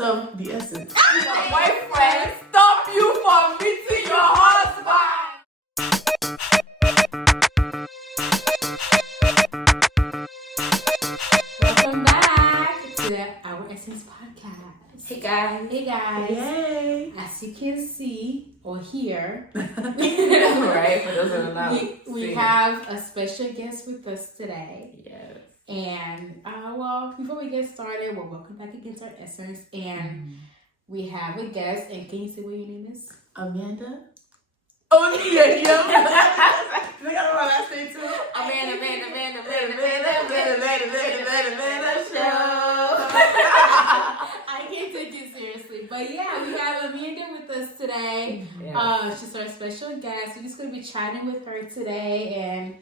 of the essence. Your boyfriend stop you from meeting your husband. Welcome back to Our Essence podcast. Hey guys. Hey guys. Yay! As you can see or hear, Right, for those that are not we seeing have a special guest with us today. it. Yes. And well, before we get started, well, welcome back again to Our Essence. And we have a guest. And can you say what your name is? Amanda? Oh, yeah. You got my last name too? Amanda show. I can't take it seriously. But yeah, we have Amanda with us today. Yes. She's our special guest. We're just going to be chatting with her today and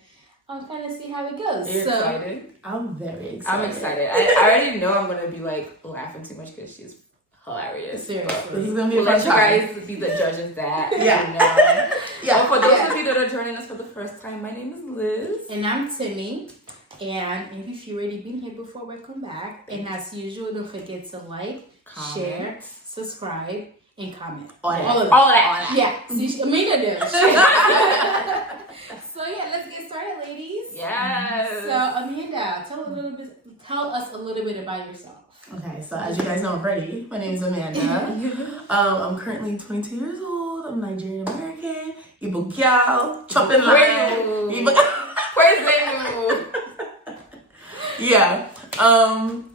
kind of see how it goes. Are you excited? I'm very excited. I'm excited. I already know I'm gonna be like laughing too much because she's hilarious. Seriously. He's gonna be a We'll let fun you time. guys be the judge of that. Yeah. You know? Yeah. For those of you that are joining us for the first time, my name is Liz. And I'm Timi. And if you've already been here before, welcome back. And as usual, don't forget to like, share, subscribe, and comment. All of All that. Yeah. See, Amanda does. So yeah, let's get started, ladies. Yes. So Amanda, tell us a little bit about yourself. Okay, so as you guys know already, my name is Amanda. I'm currently 22 years old. I'm Nigerian American. Igbo gal, chopping line. Yeah.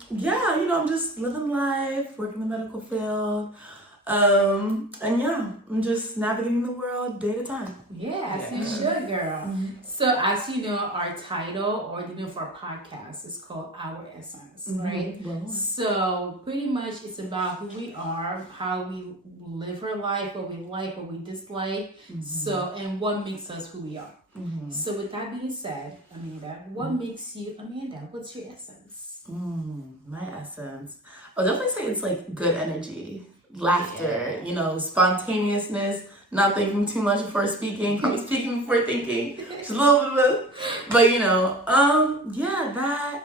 Yeah, I'm just living life, working in the medical field. And yeah, I'm just navigating the world day to time. Yes, you should, girl. So as you know, our title or the name of our podcast is called Our Essence, right? Well, So pretty much it's about who we are, how we live our life, what we like, what we dislike, so and what makes us who we are. So with that being said, Amanda, what makes you Amanda? What's your essence? my essence. I'll definitely say it's like good energy, laughter, spontaneousness, not thinking too much before speaking, probably speaking before thinking. Just a little bit of, but yeah, that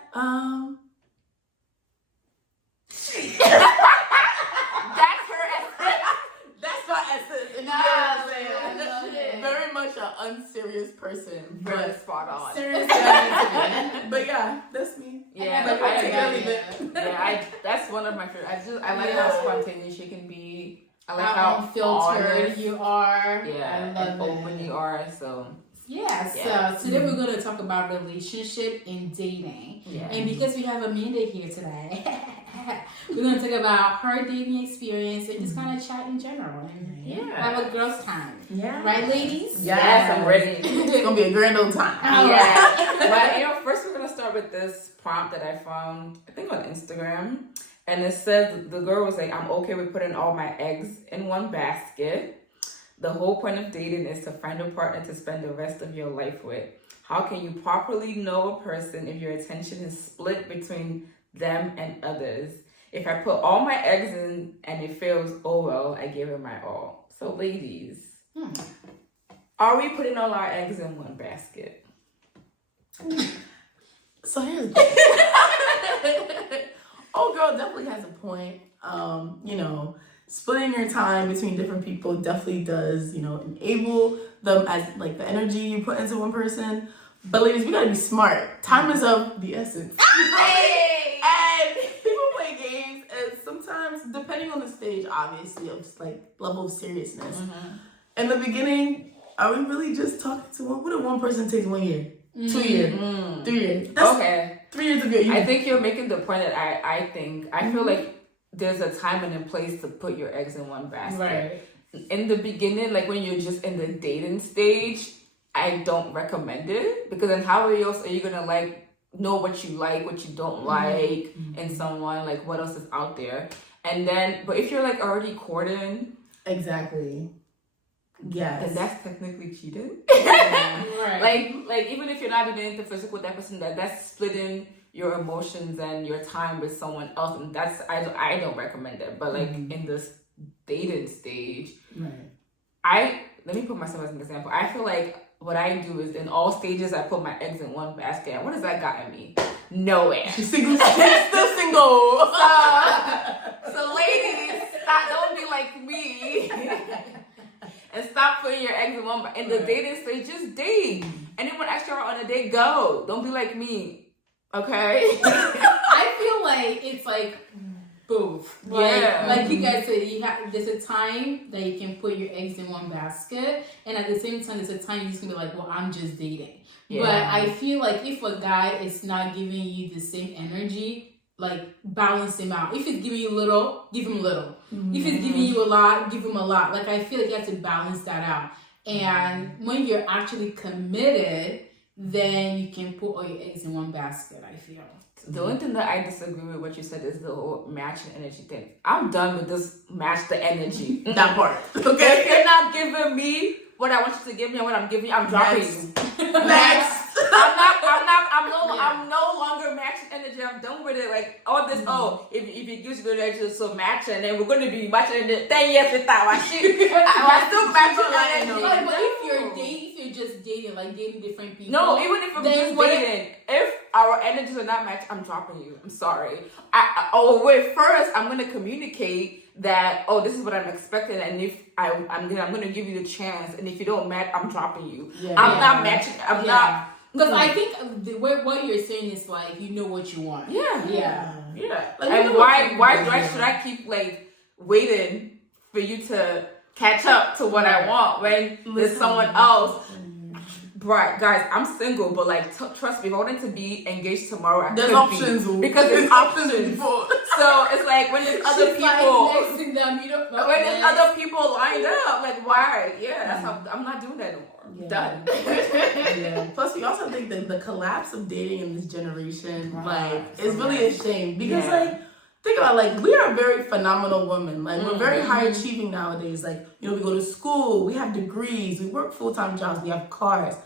That's her essence. that's my essence. And Nah, I'm I love it. very much an unserious person, Very but spot on. Seriously, but yeah, that's me. Yeah, Like, I take it or agree. leave it. Yeah, that's one of my favorite. I like how spontaneous you can be. I like how how unfiltered honest, you are. yeah, I and love open it. you are. So Yeah, Yeah. so today we're going to talk about relationship and dating. yeah, And because we have Amanda here today, we're going to talk about her dating experience and just kind of chat in general and have a girls' time. Yeah. Right, ladies? yes, I'm ready. It's gonna be a grand old time. All Yeah, but first we're gonna start with this prompt that I found, I think on Instagram, and it said the girl was like, "I'm okay with putting all my eggs in one basket. The whole point of dating is to find a partner to spend the rest of your life with. How can you properly know a person if your attention is split between them and others? If I put all my eggs in and it fails, oh well, I gave it my all." So ladies, are we putting all our eggs in one basket? So here's the thing. Old girl definitely has a point. Splitting your time between different people definitely does, enable them as like the energy you put into one person. But ladies, we gotta be smart. Time is of the essence. And people play games, and sometimes, depending on the stage, obviously, of just like level of seriousness. In the beginning, are we really just talking to one? What if one person takes 1 year, 2 years, 3 years? That's Okay. 3 years ago. I think you're making the point that I feel like there's a time and a place to put your eggs in one basket. Right. In the beginning, like when you're just in the dating stage, I don't recommend it, because then how else are you gonna know what you like, what you don't like in someone, like what else is out there? And then, but if you're like already courting, Exactly. Yes. then that's technically cheating. Right. Like even if you're not even into physical with that person, that's splitting your emotions and your time with someone else, and that's I don't recommend it. But like in this dating stage, Right. let me put myself as an example. I feel like what I do is in all stages I put my eggs in one basket. And what does that got in me? Nowhere. She's single. She's still single. So ladies, like me. And stop putting your eggs in one. In the dating stage, just date. Anyone asks you out on a date, go. Don't be like me. Okay? I feel like it's like both. Like you guys said, there's a time that you can put your eggs in one basket, and at the same time, there's a time you're just gonna be like, well, I'm just dating. Yeah. But I feel like if a guy is not giving you the same energy, like balance him out. If he's giving you little, give him little. Mm-hmm. If he's giving you a lot, give him a lot. Like I feel like you have to balance that out. And when you're actually committed, then you can put all your eggs in one basket, I feel. The only thing that I disagree with what you said is the whole matching energy thing. I'm done with this match the energy. That part. Okay? If you're not giving me what I want you to give me and what I'm giving you, I'm dropping you. Next. I'm no longer matching energy. I'm done with it. Like all this. If it gives you the energy, so match, and then we're gonna be matching in 10 years with that. I still matching energy. But if you're just dating, like dating different people. No, even if I'm just dating, if our energies are not matched, I'm dropping you. I'm sorry. First I'm gonna communicate that this is what I'm expecting, and if I'm gonna give you the chance, and if you don't match, I'm dropping you. I'm not matching. I'm not. Because I think what you're saying is like you know what you want. Yeah. Like, and why should I keep like waiting for you to catch up to what I want when there's someone else? Right, guys, I'm single, but like, trust me, if I wanted to be engaged tomorrow, there's options because there's options. So it's like when there's other people, when there's other people lined up, like why? Yeah, that's how I'm not doing that anymore. Done. Plus, we also think that the collapse of dating in this generation, is really a shame because, think about we are very phenomenal women. Like we're very high achieving nowadays. Like we go to school, we have degrees, we work full-time jobs, we have cars.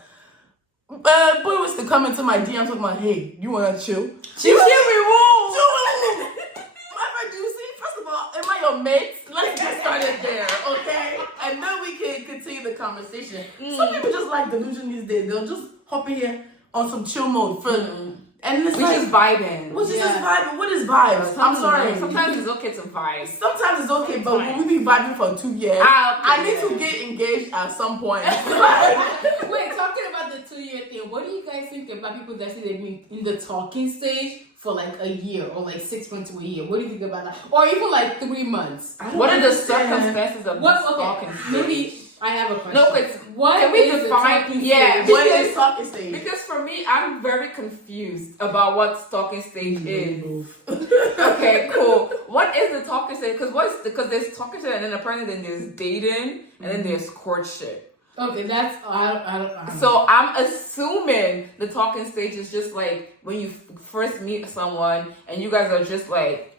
Boy was to come into my DMs with my, hey, you wanna chill? Chill me, whoa! Whatever do you see? First of all, am I your mates? Let's get started there, okay? And then we can continue the conversation. Some people just like delusion these days. They'll just hop in here on some chill mode for and it's just vibing. Which is just vibing. What is vibes? I'm sorry. Sometimes it's okay to vibe. Sometimes it's okay, but when we be vibing for 2 years, I need to get engaged at some point. Wait, talking about the 2-year thing, what do you guys think about people that say they've been in the talking stage for like a year or like 6 months to a year? What do you think about that? Or even like 3 months? What are the circumstances of talking stage? Maybe I have a question. No, can we define? What is talking stage? Because for me, I'm very confused about what talking stage is. Okay, cool. What is the talking stage? Because there's talking stage, and then apparently then there's dating, and then there's courtship. Okay, that's I don't So I'm assuming the talking stage is just like when you first meet someone, and you guys are just like.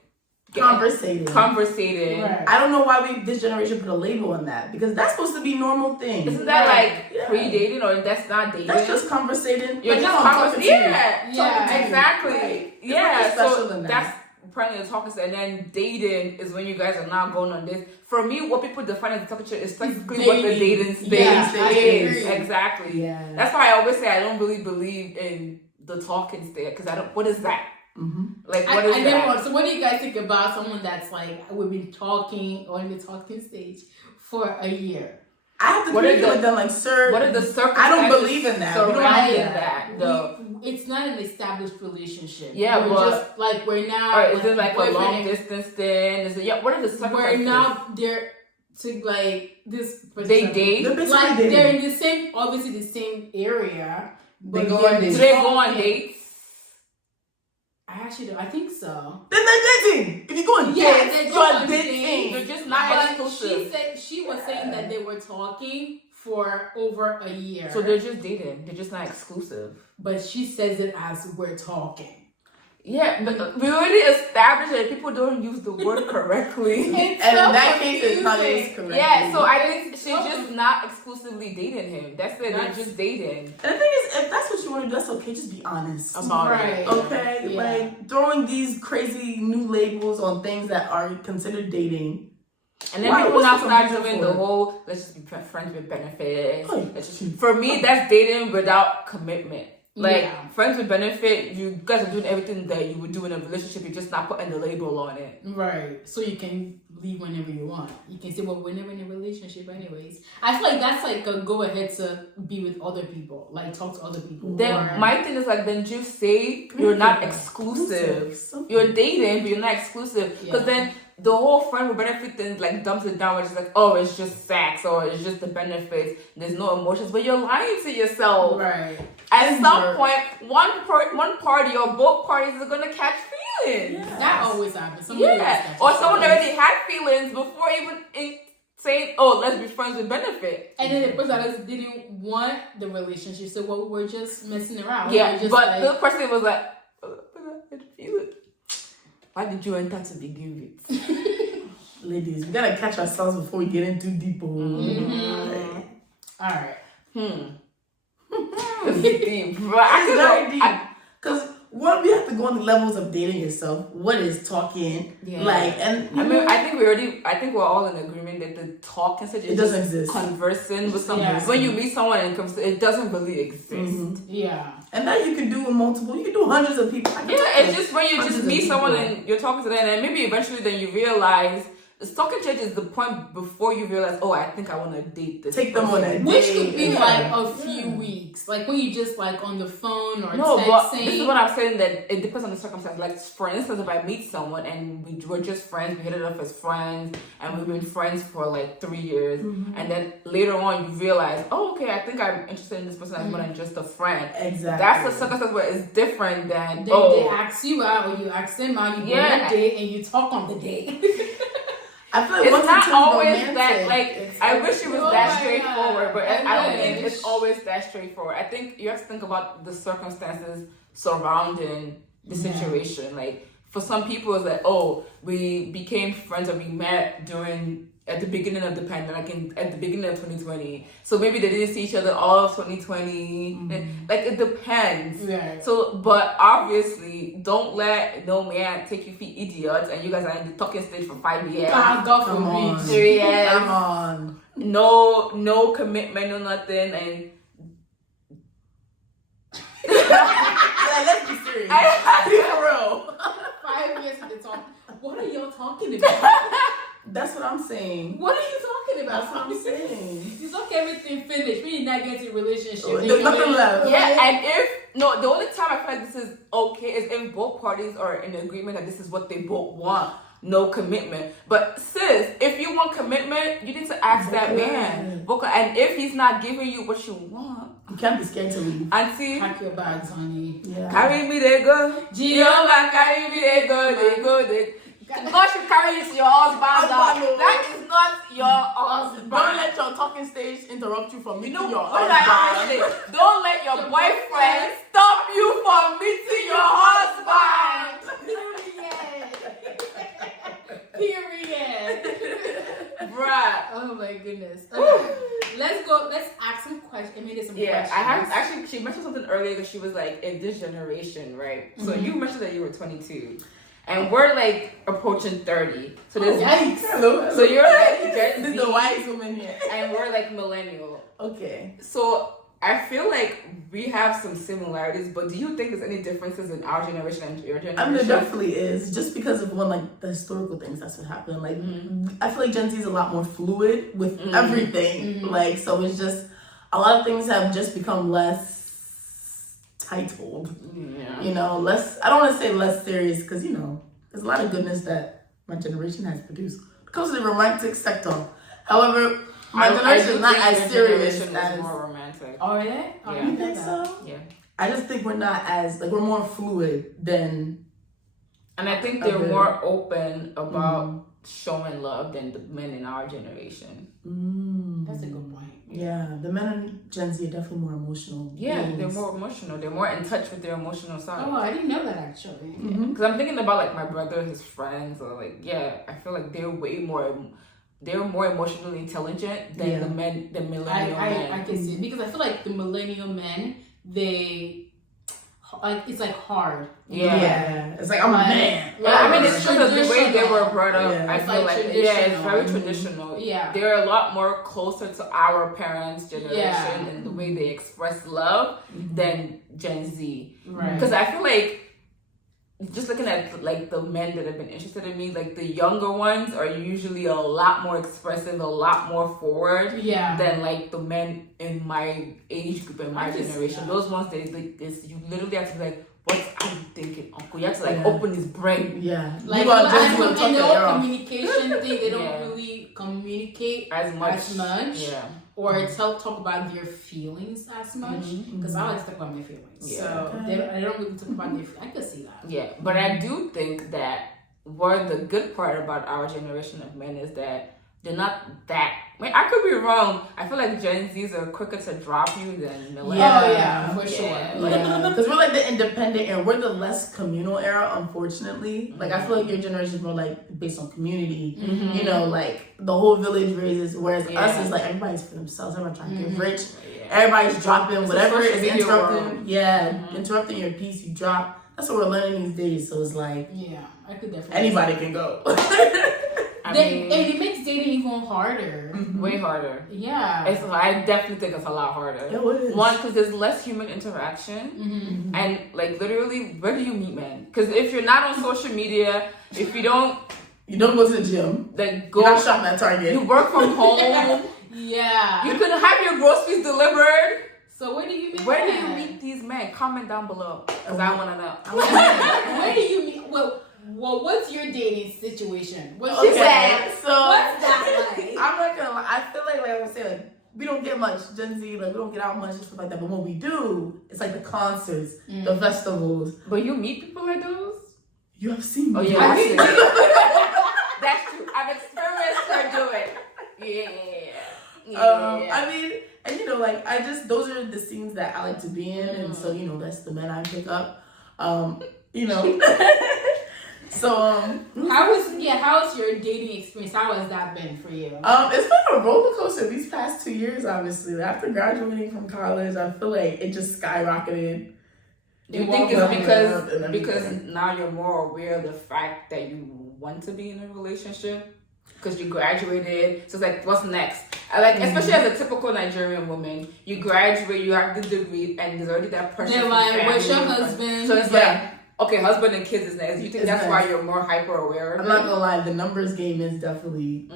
Conversating. Right. I don't know why this generation put a label on that because that's supposed to be normal thing. Isn't that pre-dating or that's not dating? That's just conversating. You're just conversating. Yeah, exactly. Right. Yeah, so that's apparently the talking stage, and then dating is when you guys are not going on this. For me, what people define as the talking stage is technically what the dating stage is. Exactly. Yeah. That's why I always say I don't really believe in the talking stage because I don't. What is that? Mm-hmm. Like what is that? So what do you guys think about someone that's like we've been talking or in the talking stage for a year? I have to agree with them, like, sir. What are the circumstances? I don't believe in that. It's not an established relationship. Yeah, we're just like we're now. Or is it like a long distance thing? Is it what are the circumstances? We're now there to like this. They date. They're in the same, obviously the same area. They go on dates. Do they go on dates? I actually don't. I think so. Then they're dating. If you go on dates, you're dating. You're just not exclusive. She was saying that they were talking for over a year. So they're just dating. They're just not exclusive. But she says it as we're talking. Yeah, but we already established that people don't use the word correctly. And in that case, it's not used correctly. Yeah, so I think she's just not exclusively dating him. That's it. They're just dating. And the thing is, if that's what you want to do, that's okay. Just be honest about it. Okay? Yeah. Like, throwing these crazy new labels on things that are considered dating. And then people now start doing the whole, let's just be friends with benefits. For me, that's dating without commitment. Like, Yeah. friends with benefit, you guys are doing everything that you would do in a relationship, you're just not putting the label on it. Right. So you can leave whenever you want. You can say, well, we're never in a relationship anyways. I feel like that's like a go ahead to be with other people. Like, talk to other people. Then my thing is like, then just say you're not exclusive. You're dating, but you're not exclusive. Because then the whole friend with benefit thing like dumps it down, which is like, oh, it's just sex or it's just the benefits. There's no emotions, but you're lying to yourself. Right. At some point, one party or both parties are gonna catch feelings. Yeah. That always happens. Or someone already had feelings before even saying, "Oh, let's be friends with benefit." And then the person didn't want the relationship, so we're just messing around. Yeah, just but the person was like, "Oh, I didn't feel it. Why did you enter to begin with?" Ladies, we gotta catch ourselves before we get in too deep. Mm-hmm. All right. It's deep, bro. It's very deep. Because one, we have to go on the levels of dating yourself. What is talking? Yeah. Like, and I mean, I think we're all in agreement that the talking stage it doesn't exist. Conversing with someone. Yeah. When you meet someone and it doesn't really exist. Mhm. Yeah. And that you can do with multiple. You can do hundreds of people. Yeah, it's just when you just meet someone and you're talking to them, and maybe eventually then you realize the stalking stage is the point before you realize, oh, I think I want to date this. Take them on a person. date. Which could be like a few weeks, like when you just like on the phone or No, texting. but this is what I'm saying, that it depends on the circumstance. Like, for instance, if I meet someone and we were just friends, we hit it up as friends, and we've been friends for like 3 years, and then later on you realize, oh, okay, I think I'm interested in this person as more than just a friend. Exactly. That's the circumstance where it's different than They ask you out or you ask them out, you go on a date and you talk on the date. I feel like it's not always romantic, that, like, I wish it was that straightforward, but I don't think wish. it's always that straightforward. I think you have to think about the circumstances surrounding the situation. Like, for some people, it's like, oh, we became friends or we met at the beginning of the pandemic, at the beginning of 2020. So maybe they didn't see each other all of 2020. Like, it depends. Right. So, but obviously, don't let no man take you for idiots and you guys are in the talking stage for 5 years. God Come on. forbid. 3 years. Come on. No commitment, no nothing, and Let's be serious. For real. 5 years of the talk. What are y'all talking about? That's what I'm saying. What are you talking about? That's what I'm saying. You talk everything finished. We did not get to a relationship. There's nothing left. yeah, and the only time I feel like this is okay is if both parties are in agreement that this is what they both want. No commitment. But sis, if you want commitment, you need to ask that man. And if he's not giving you what you want, You can't be scared to leave. auntie, Pack your bags, honey. Yeah. carry me, they go. Jehovah, Carry me, they go. God should carry you to your husband. That is not your husband. Don't let your talking stage interrupt you from meeting your What did I husband. always say? Don't let your boyfriend stop you from meeting your husband. Period. Bruh. Oh my goodness. Okay. Let's ask some questions. I mean, there's some questions. I have actually. She mentioned something earlier that she was like, in this generation, right? So you mentioned that you were 22, and we're like approaching 30. So there's Yikes. Hello. So you're like Gen This is Z, the wise woman here. and we're like millennial. Okay. So I feel like we have some similarities, but do you think there's any differences in our generation and your generation? I mean, there definitely is. Just because of like the historical things that's what happened. Like, I feel like Gen Z is a lot more fluid with everything. Like, so it's just a lot of things have just become less titled. Yeah. You know, less. I don't want to say less serious because there's a lot of goodness that my generation has produced. It comes to the romantic sector. However, my generation is not as serious as. More romantic. Are they? Yeah. You think so? Yeah. I just think we're not as we're more fluid than. And I think they're more open about showing love than the men in our generation. That's a good point. Yeah, the men in Gen Z are definitely more emotional. Yeah, beings. they're more emotional. They're more in touch with their emotional side. Oh, I didn't know that actually. Because I'm thinking about like my brother, his friends, or like I feel like they're more emotionally intelligent than the millennial men. I can see it because I feel like the millennial men, they it's like hard. Yeah. It's like I'm a man. Yeah, I mean, it's It's because of the way they were brought up. Yeah. I It's feel like like, it's very traditional. traditional. Yeah. They're a lot more closer to our parents' generation Yeah. and the way they express love than Gen Z. Right. Because I feel like, just looking at like the men that have been interested in me, like the younger ones are usually a lot more expressive, a lot more forward Yeah. than like the men in my age group and my I can see generation. that. Those ones, they like this. You literally have to be like, what are you thinking, uncle? You have to like Yeah. open his brain Yeah. Like, You are just and gonna the talk your whole ear off. communication thing, they don't Yeah. really communicate as much. Yeah. or talk about their feelings as much. Because I like to talk about my feelings. Yeah. So I don't really talk about their feelings. I could see that. Yeah, but I do think that what the good part about our generation of men is that they're not that. I mean, I could be wrong. I feel like Gen Zs are quicker to drop you than millennials. Yeah. Oh, yeah, for sure. Yeah, because we're like the independent era. We're the less communal era, unfortunately. Like, I feel like your generation is more like based on community. You know, like the whole village raises, whereas us is like everybody's for themselves. Everybody's trying to get rich. Yeah. Everybody's dropping It's a whatever social is media interrupting. world. Yeah, interrupting your peace, you drop. That's what we're learning these days. So it's like Yeah, I could definitely. anybody can go. I And mean, it makes dating even harder. way harder. Yeah. I definitely think it's a lot harder. It is. One, because there's less human interaction, and like literally, where do you meet men? Because if you're not on social media, if you don't You don't go to the gym. like You're not go, shopping at Target. you work from home. Yeah. You could have your groceries delivered. So where do you meet? Where do you them? meet these men? Comment down below, because I want to know. Where do you meet? Well, what's your dating situation? What's Okay, your so what's that like? I'm not gonna lie. I feel like I was saying, like, we don't get much Gen Z. Like, we don't get out much and stuff like that. But when we do, it's like the concerts, the festivals. But you meet people like those? You have seen me. Oh yeah, I actually. mean- That's true. I've experienced her do it. Yeah. I mean, and you know, like those are the scenes that I like to be in, and so you know, that's the men I pick up. You know. So how's your dating experience? How has that been for you? It's been a roller coaster these past 2 years, honestly. After graduating from college, I feel like it just skyrocketed. Do you think it's because now you're more aware of the fact that you want to be in a relationship? Because you graduated, so it's like, what's next? Especially as a typical Nigerian woman, you graduate, you have the degree, and there's already that pressure. They're like, where's your husband? So it's like, okay, husband and kids is next. You think It's that's next. why you're more hyper aware of I'm it? not gonna lie, the numbers game is definitely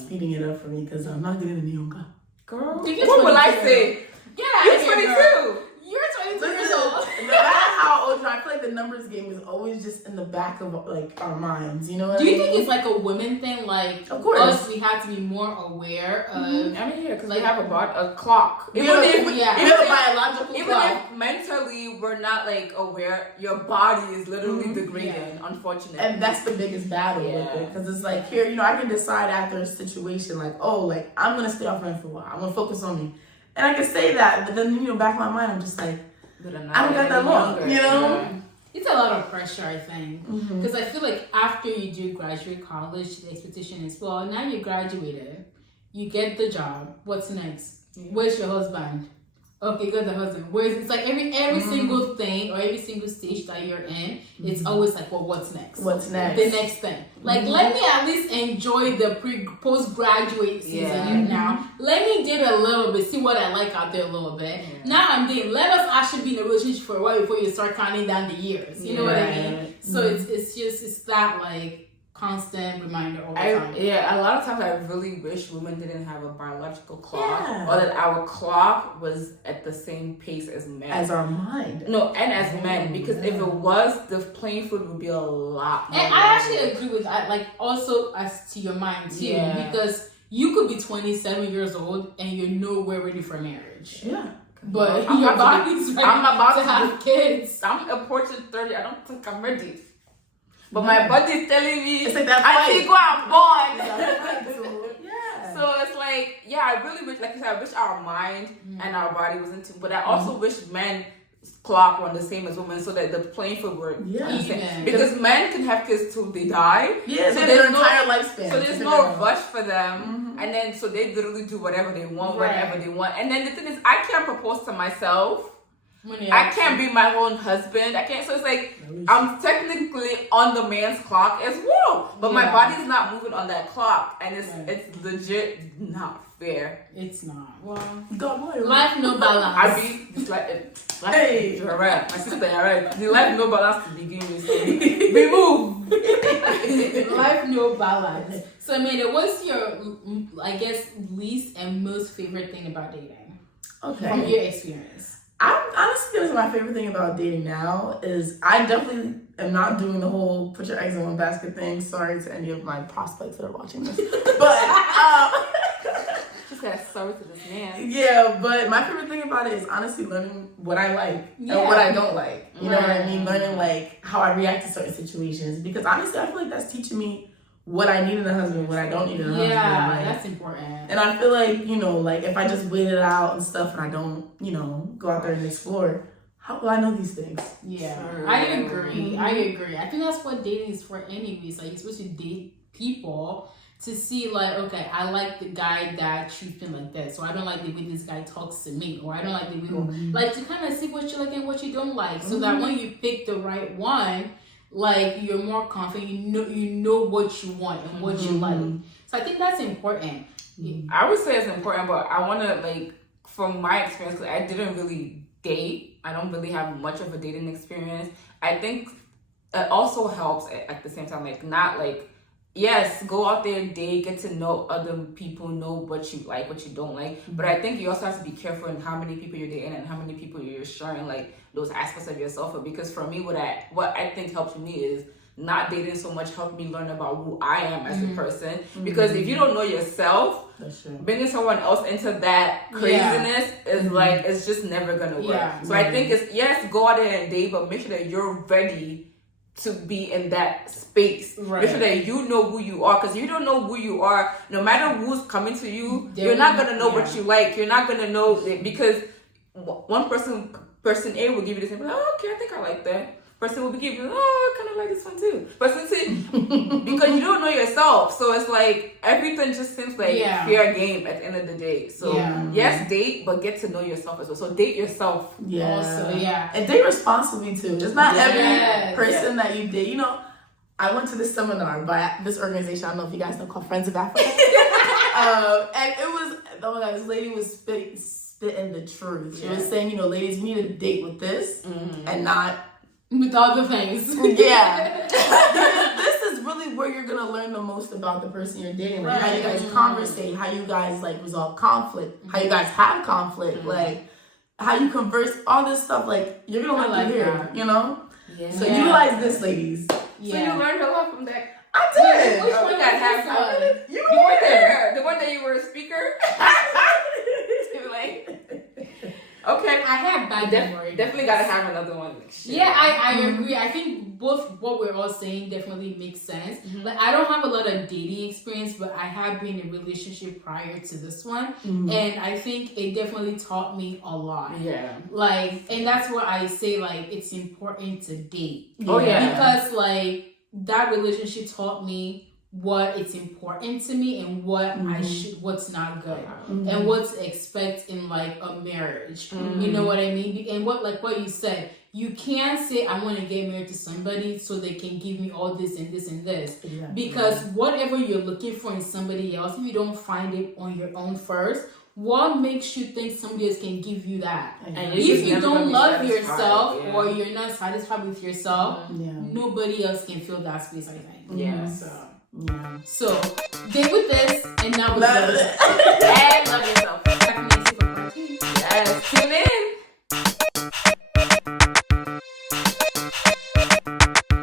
speeding it up for me because I'm not getting a young Girl, Think it's what will I 22. say? Yeah, You're 22. You're 22 years Listen, old. no matter how old you are, I feel like the numbers game is always just in the back of like our minds. You know what Do I you mean? think it's like a women thing? Like, Of course. us, we have to be more aware of. I mean, yeah, because we have a clock. We Even have if a- yeah. we have a biological even clock. if mentally we're not like aware, your body is literally degrading, unfortunately. And that's the biggest battle with Yeah. it. Because it's like, here, you know, I can decide after a situation, like, oh, like, I'm going to stay off men for a while. I'm going to focus on me. And I can say that, but then, you know, back in my mind, I'm just like, But I'm I don't got that long, younger. you know? Yeah. It's a lot of pressure, I think. Because I feel like after you do graduate college, the expectation is, well, now you graduated, you get the job. What's next? Where's your husband? Okay, you got the husband. Where's it's like every single thing or every single stage that you're in, it's always like, well, what's next? What's next? The next thing. Like, let me at least enjoy the postgraduate season right now. Let me date a little bit, see what I like out there a little bit. Now I'm dating. Let us actually be in a relationship for a while before you start counting down the years. You know what I mean? So it's that like constant reminder all the time. Yeah, a lot of times I really wish women didn't have a biological clock, Yeah. or that our clock was at the same pace as men. As our mind. No, and as men, because if it was, the playing field would be a lot more. And I actually agree with that. Like also as to your mind too, Yeah. because you could be 27 years old and you're nowhere ready for marriage. Yeah. But I'm your about to body's be- ready I'm about to to have kids. I'm approaching 30. I don't think I'm ready. But my body's telling me, It's like that I fight. think I'm born. Yeah. So it's like, yeah, I really wish, like I said, I wish our mind and our body was into, but I also wish men clock were the same as women so that the playing field were Yeah. the same. Even. Because men can have kids till they die. Yeah, So so there's their no- entire lifespan. So there's no rush for them. And then, so they literally do whatever they want, Right. whenever they want. And then the thing is, I can't propose to myself I can't be my own husband. I can't. So it's like I'm technically on the man's clock as well, but my body's not moving on that clock, and it's legit not fair. It's not. Well, God, life no balance. I be it's like Hey. you're right. My sister, you're right. The life no balance to begin with. So we move. Life no balance. So Amanda, what's your, I guess, least and most favorite thing about dating? Okay. From your experience. I'm honestly gonna say my favorite thing about dating now is I definitely am not doing the whole put your eggs in one basket thing. Sorry to any of my prospects that are watching this, but Just gotta sorry to this man. yeah. But my favorite thing about it is honestly learning what I like and what I don't like. You know what I mean? Learning like how I react to certain situations because honestly I feel like that's teaching me what I need in a husband, what I don't need in a husband. Yeah, like, that's important. and I feel like, you know, like if I just wait it out and stuff and I don't, you know, go out there and explore, how will I know these things? Yeah, Sure. I agree. I think that's what dating is for anyways. Like, you're supposed to date people to see like, okay, I like the guy that treats me like this, or I don't like the way this guy talks to me, or I don't like the way, like to kind of see what you like and what you don't like, so that when you pick the right one, like you're more confident, you know what you want and what you like. So I think that's important. I would say it's important, but I want to like from my experience, 'cause I didn't really date. I don't really have much of a dating experience. I think it also helps at the same time, like not like yes, go out there, date, get to know other people, know what you like, what you don't like. But I think you also have to be careful in how many people you're dating and how many people you're sharing like those aspects of yourself with. Because for me, what I think helped me is not dating so much helped me learn about who I am as a person. Because if you don't know yourself, bringing someone else into that craziness is like it's just never gonna work. So I think it's yes, go out there and date, but make sure that you're ready to be in that space. Make sure that you know who you are, because if you don't know who you are, no matter who's coming to you, you're not gonna know what you like. You're not gonna know it, because one person A will give you this and be like, oh, okay, I think I like that. Person will be giving you, oh, I kind of like this one too. But since because you don't know yourself, so it's like everything just seems like fair game at the end of the day. So yes, date, but get to know yourself as well. So date yourself. Also, and date responsibly too. It's not every person that you date. You know, I went to this seminar by this organization. I don't know if you guys know, called Friends of Africa. And it was, oh my God, this lady was spitting the truth. She was saying, you know, ladies, we need to date with this and not with other things. This is really where you're gonna learn the most about the person you're dating. Like how you guys conversate, how you guys like resolve conflict, how you guys have conflict, like how you converse, all this stuff. Like you're gonna learn through here, you know. So utilize this, ladies. So you learned a lot from that. I did. Which one got half? You were there. The one that you were a speaker. Okay, I have bad memory. Definitely gotta have another one. I agree. I think both what we're all saying definitely makes sense. Like I don't have a lot of dating experience, but I have been in a relationship prior to this one, and I think it definitely taught me a lot. Like, and that's what I say. Like, it's important to date. Because like that relationship taught me what it's important to me and what I should, what's not good, and what to expect in like a marriage. You know what I mean? And what you said, you can't say I want to get married to somebody so they can give me all this and this and this, because whatever you're looking for in somebody else, if you don't find it on your own first, what makes you think somebody else can give you that? And if you don't love yourself or you're not satisfied with yourself, nobody else can fill that space, I think. So, date with this, and now with this. And love yourself. Yes, Tune in.